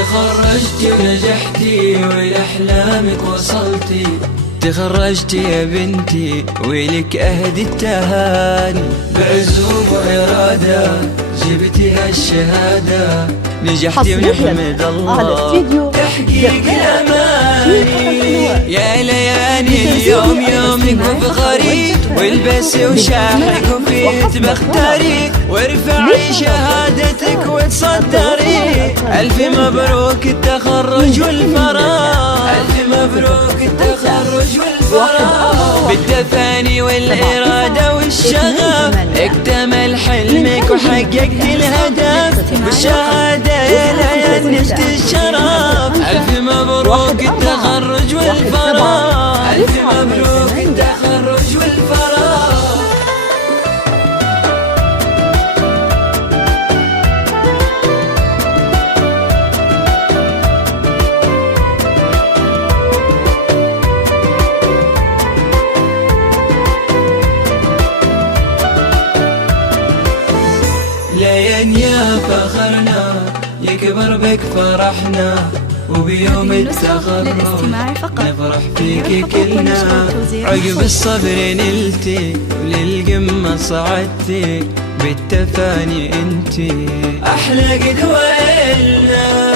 تخرجتي ونجحتي ولأحلامك وصلتي، تخرجتي يا بنتي ولك أهدي التهاني، بعزوم وإرادة جبتي هالشهادة، نجحتي ونحمد الله تحقيق الأماني. يا ليالي اليوم يومك وفخري، والبسي وشاحك وفيت بختاري، وارفعي شهادتك وتصدري. ألف مبروك التخرج والفراغ، ألف مبروك التخرج والفراغ، بالتفاني والإرادة والشغف اكتمل حلمك وحققت الهدف، بالشهادة يا ليال نلت الشرف. ألف مبروك التخرج والفراغ، ألف مبروك التخرج والفراغ. لين يا فخرنا يكبر بك فرحنا، وبيوم التخرج نفرح فيك كلنا. عقب الصبر نلتي وللقمة صعدتي، بالتفاني انتي احلى قدوة إلنا.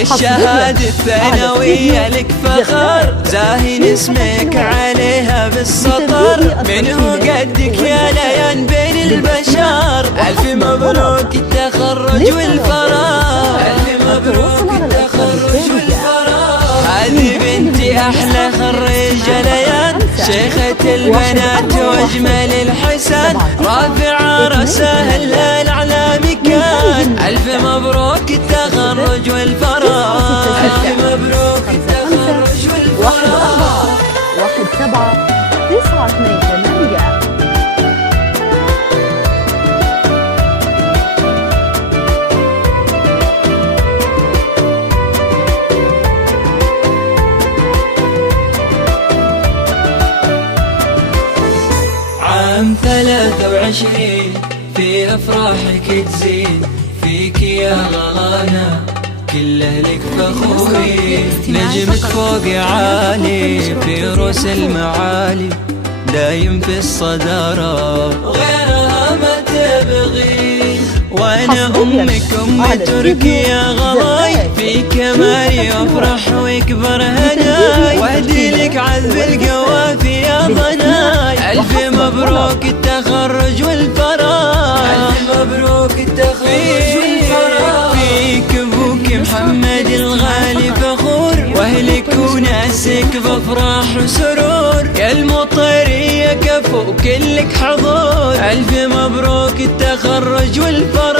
الشهادة الثانوية لك فخر، زاهين اسمك عليها بالسطر، منه قدك يا ليان بين البشر. ألف مبروك التخرج والفراغ، ألف مبروك التخرج والفراغ. هذه بنتي أحلى خريجة ليان، شيخة البنات واجمل الحسن، رافعة رأسها الأعلى مكان. ألف مبروك التخرج والفراغ، ألف مبروك التخرج والفراغ. 17 9 2 8. عام 23 في أفراحك تزين، فيك يا غلانا كل أهلك فخورين. نجمك فوق عالي في رؤوس المعالي، دايم في الصدارة غيرها ما تبغي. وانا امك تركي يا غلاي، في كمالي افرح ويكبر هداي، واهدي لك عذب القوافي يا ضناي. الف مبروك التخرج والفراغ، الف مبروك التخرج والفراغ. فيك ابوك محمد الغالي فخور، واهلك وناسك بافراح وسرور، يا المطرية كفو كلك حضور. الف مبروك التخرج والفراغ.